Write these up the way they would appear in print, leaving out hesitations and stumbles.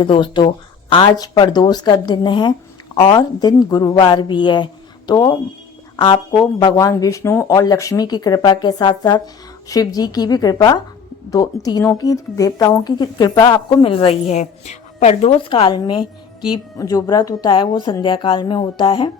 तो दोस्तों, आज प्रदोष का दिन है और दिन गुरुवार भी है। तो आपको भगवान विष्णु और लक्ष्मी की कृपा के साथ साथ शिव जी की भी कृपा, तीनों की देवताओं की कृपा आपको मिल रही है। प्रदोष काल में की जो व्रत होता है वो संध्या काल में होता है।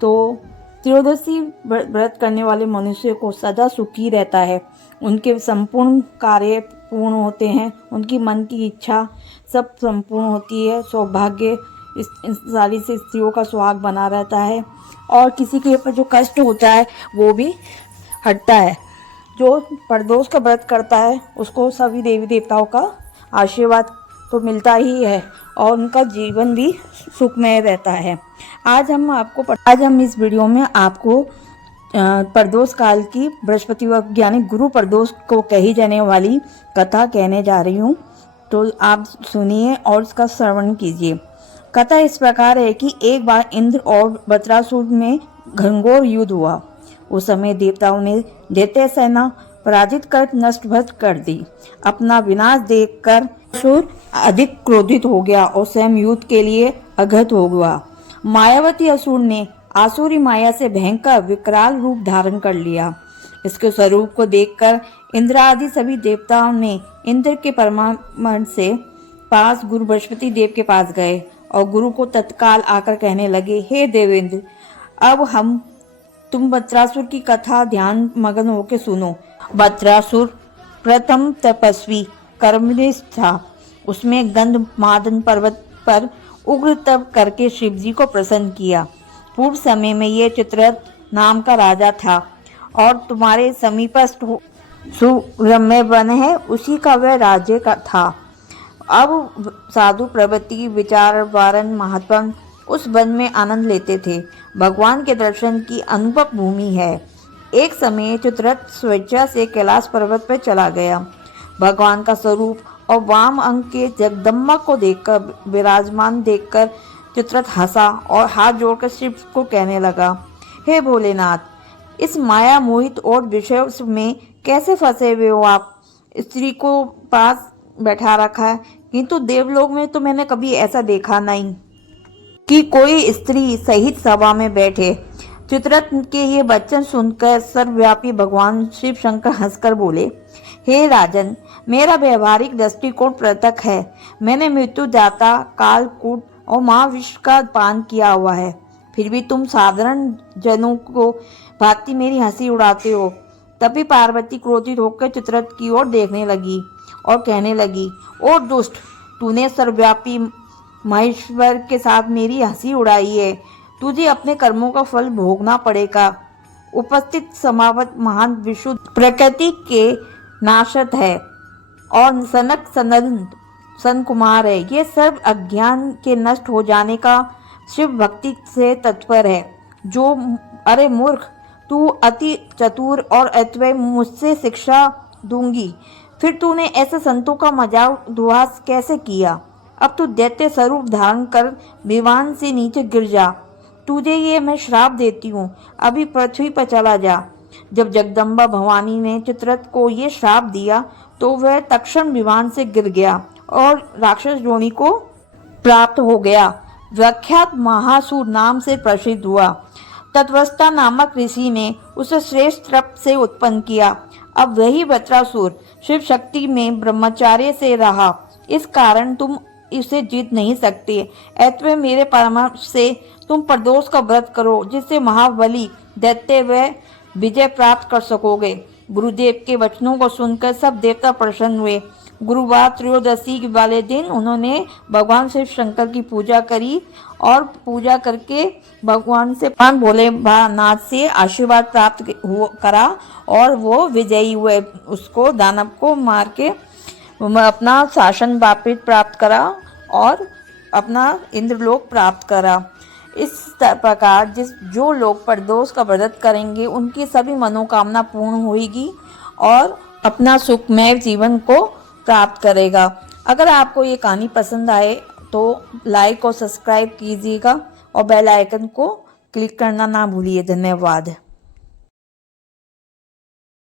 तो त्रयोदशी व्रत करने वाले मनुष्य को सदा सुखी रहता है। उनके संपूर्ण कार्य पूर्ण होते हैं, उनकी मन की इच्छा सब संपूर्ण होती है। सौभाग्य इस सारी से स्त्रियों का सुहाग बना रहता है और किसी के ऊपर जो कष्ट होता है वो भी हटता है। जो प्रदोष का व्रत करता है उसको सभी देवी देवताओं का आशीर्वाद तो मिलता ही है और उनका जीवन भी सुखमय रहता है। आज हम इस वीडियो में आपको प्रदोष काल की बृहस्पति यानी गुरु प्रदोष को कही जाने वाली कथा कहने जा रही हूँ। तो आप सुनिए और उसका श्रवण कीजिए। कथा इस प्रकार है कि एक बार इंद्र और वज्रासुर में घनघोर युद्ध हुआ। उस समय देवताओं ने दैत्य सेना पराजित कर नष्ट भस्म कर दी। अपना विनाश देखकर असुर अधिक क्रोधित हो गया और स्वयं युद्ध के लिए अघत हो गया। मायावती असुर ने आसुरी माया से भयंकर विकराल रूप धारण कर लिया। इसके स्वरूप को देखकर इंद्र आदि सभी देवताओं ने इंद्र के परमात्मा से पास गुरु बृहस्पति देव के पास गए और गुरु को तत्काल आकर कहने लगे, हे देवेंद्र, अब तुम वज्रासुर की कथा ध्यान मगन होकर सुनो। वज्रासुर प्रथम तपस्वी कर्मनिष्ठ था। उसमें गंधमादन पर्वत पर उग्र तप करके शिव जी को प्रसन्न किया। पूर्व समय में ये चित्ररथ नाम का राजा था और तुम्हारे समीपस्थ सुरम्य वन है उसी का वह राज्य का था। अब साधु प्रवृत्ति विचार वारण महात्मा उस वन में आनंद लेते थे। भगवान के दर्शन की अनुभव भूमि है। एक समय चित्ररथ स्वेच्छा से कैलाश पर्वत पर चला गया। भगवान का स्वरूप और वाम अंग के जगदम्बा को देखकर विराजमान देखकर चित्ररथ हंसा और हाथ जोड़कर शिव को कहने लगा, हे भोलेनाथ, इस माया मोहित और विषय में कैसे फंसे हुए हो आप? स्त्री को पास बैठा रखा है, किंतु देवलोक में तो मैंने कभी ऐसा देखा नहीं कि कोई स्त्री सहित सभा में बैठे। चित्ररथ के ये वचन सुनकर सर्वव्यापी भगवान शिव शंकर हंसकर बोले, हे राजन, मेरा व्यवहारिक दृष्टिकोण पृथक है। मैंने मृत्यु जाता कालकूट और महाविष का पान किया हुआ है, फिर भी तुम साधारण जनों को भांति मेरी हंसी उड़ाते हो। तभी पार्वती क्रोधित होकर चित्ररथ की ओर देखने लगी और कहने लगी, ओ दुष्ट, तूने सर्वव्यापी महेश्वर के साथ मेरी हंसी उड़ाई है। तुझे अपने कर्मों का फल भोगना पड़ेगा। उपस्थित समावत महान विशुद्ध प्रकृति के नाशत है और सनक सनंद सन कुमार है। ये सर्व अज्ञान के नष्ट हो जाने का शिव भक्ति से तत्पर है। अरे मूर्ख, तू अति चतुर और अतः मुझसे शिक्षा दूंगी, फिर तूने ऐसे संतों का मजाक दुहास कैसे किया? अब तू दैत्य स्वरूप धारण कर विमान से नीचे गिर जा। तुझे ये मैं श्राप देती हूँ, अभी पृथ्वी पर चला जा। जब जगदम्बा भवानी ने चित्ररथ को ये श्राप दिया तो वह तक्षण विमान से गिर गया और राक्षस योनि को प्राप्त हो गया। विख्यात महासुर नाम से प्रसिद्ध हुआ। तत्वस्ता नामक ऋषि ने उसे श्रेष्ठ तप से उत्पन्न किया। अब वही वज्रासुर शिव शक्ति में ब्रह्मचार्य से रहा, इस कारण तुम इसे जीत नहीं सकते। अतः मेरे परामर्श से तुम प्रदोष का व्रत करो, जिससे महाबली दैत्य व विजय प्राप्त कर सकोगे। गुरुदेव के वचनों को सुनकर सब देवता प्रसन्न हुए। गुरुवार त्रयोदशी वाले दिन उन्होंने भगवान शिव शंकर की पूजा करी और पूजा करके भगवान से भोलेनाथ से आशीर्वाद प्राप्त करा और वो विजयी हुए। उसको दानव को मार के अपना शासन वापिस प्राप्त करा और अपना इंद्रलोक प्राप्त करा। इस प्रकार जो लोग प्रदोष का व्रत करेंगे उनकी सभी मनोकामना पूर्ण होगी और अपना सुखमय जीवन को प्राप्त करेगा। अगर आपको ये कहानी पसंद आए तो लाइक और सब्सक्राइब कीजिएगा और बेल आइकन को क्लिक करना ना भूलिए। धन्यवाद।